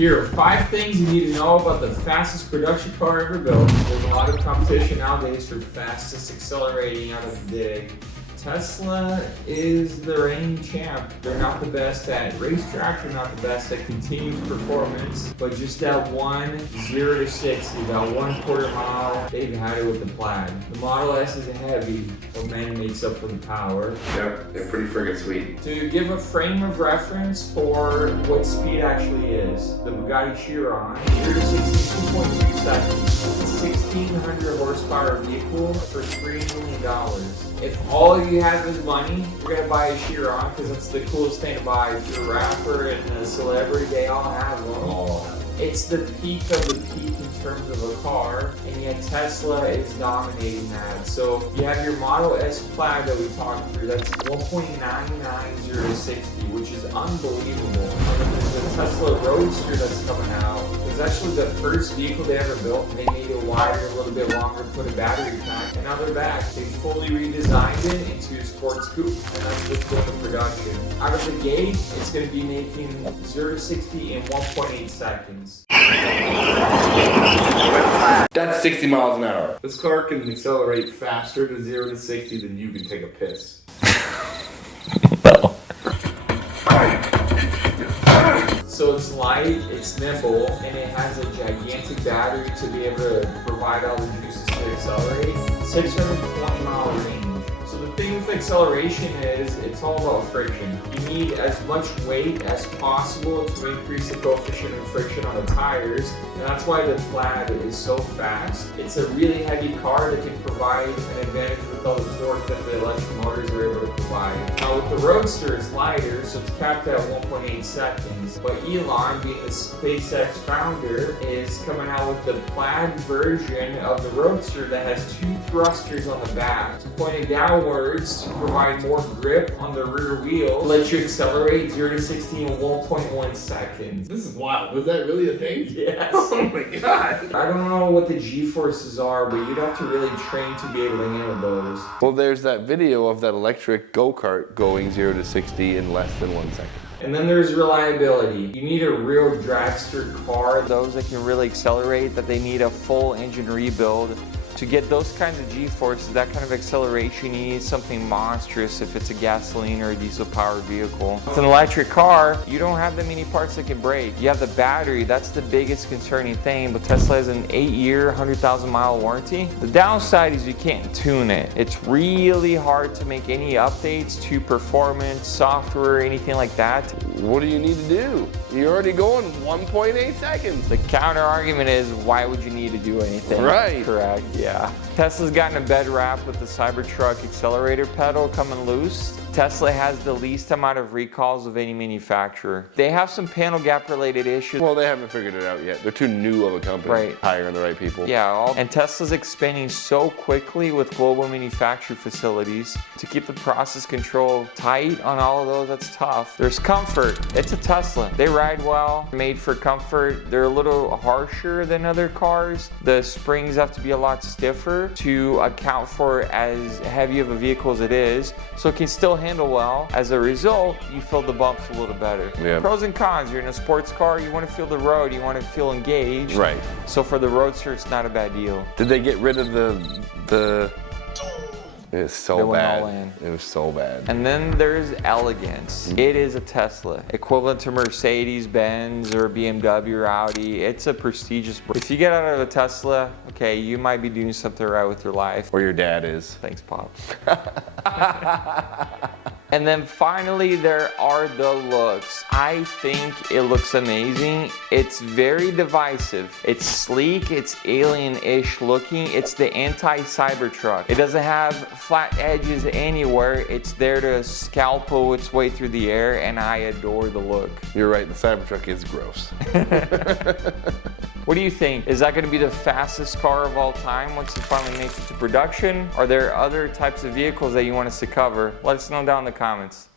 Here are 5 things you need to know about the fastest production car ever built. There's a lot of competition nowadays for fastest accelerating out of the dig. Tesla is the reigning champ. They're not the best at racetrack, they're not the best at continuous performance, but just that 0 to 60, that 1/4 mile, they've had it with the Plaid. The Model S is heavy, but man makes up for the power. Yep, they're pretty friggin' sweet. To give a frame of reference for what speed actually is, the Bugatti Chiron, 0 to 60, 2.2 seconds. It's a 1,600 horsepower vehicle for $3 million. If all you have is money, you're gonna buy a Chiron because that's the coolest thing to buy. If you're a rapper and a celebrity, they all have one. It's the peak of the peak in terms of a car, and yet Tesla is dominating that. So you have your Model S Plaid that we talked through, that's 1.990 to 60, which is unbelievable. And then there's the Tesla Roadster that's coming out. It's actually the first vehicle they ever built, and they made it wider, a little bit longer, put a battery pack, and now they're back. They fully redesigned it into a sports coupe, and that's what's going to production. Out of the gate, it's going to be making 0 to 60 in 1.8 seconds. That's 60 miles an hour. This car can accelerate faster to 0 to 60 than you can take a piss. So it's light, it's nimble, and it has a gigantic battery to be able to provide all the juices to accelerate. 620 mile range. So the thing with acceleration is it's all about friction. You need as much weight as possible to increase the coefficient of friction on the tires, and that's why the Plaid is so fast. It's a really heavy car that can provide an advantage with all the torque that the electric motors are able to provide. Now with the Roadster, it's lighter, so it's capped at 1.8 seconds. But Elon, being the SpaceX founder, is coming out with the Plaid version of the Roadster that has 2 thrusters on the back, pointing downwards to provide more grip on the rear wheels. Let you accelerate 0 to 60 in 1.1 seconds. This is wild. Was that really a thing? Yes. Oh my god. I don't know what the G-forces are, but you'd have to really train to be able to handle those. Well, there's that video of that electric go-kart going 0 to 60 in less than 1 second. And then there's reliability. You need a real dragster car. Those that can really accelerate, that they need a full engine rebuild. To get those kinds of G-forces, that kind of acceleration, you need something monstrous if it's a gasoline or a diesel-powered vehicle. With an electric car, you don't have that many parts that can break. You have the battery, that's the biggest concerning thing, but Tesla has an 8-year, 100,000 mile warranty. The downside is you can't tune it. It's really hard to make any updates to performance, software, anything like that. What do you need to do? You're already going 1.8 seconds. The counter argument is, why would you need to do anything? Right. Correct, yeah. Tesla's gotten a bad rap with the Cybertruck accelerator pedal coming loose. Tesla has the least amount of recalls of any manufacturer. They have some panel gap related issues. Well, they haven't figured it out yet. They're too new of a company. Right. Hiring the right people. Yeah, and Tesla's expanding so quickly with global manufacturing facilities. To keep the process control tight on all of those, that's tough. There's comfort. It's a Tesla. They ride well, made for comfort. They're a little harsher than other cars. The springs have to be a lot stiffer to account for as heavy of a vehicle as it is, so it can still handle well. As a result, you feel the bumps a little better. Yeah. Pros and cons, you're in a sports car, you want to feel the road, you want to feel engaged. Right. So for the Roadster, it's not a bad deal. Did they get rid of the It's so They went bad. all in. It was so bad. And then there's elegance. It is a Tesla, equivalent to Mercedes-Benz or BMW or Audi. It's a prestigious brand. If you get out of a Tesla, okay, you might be doing something right with your life. Or your dad is. Thanks, Pop. And then finally, there are the looks. I think it looks amazing. It's very divisive. It's sleek, it's alien-ish looking. It's the anti-Cybertruck. It doesn't have flat edges anywhere. It's there to scalpel its way through the air, and I adore the look. You're right, the Cybertruck is gross. What do you think? Is that going to be the fastest car of all time once it finally makes it to production? Are there other types of vehicles that you want us to cover? Let us know down in the comments.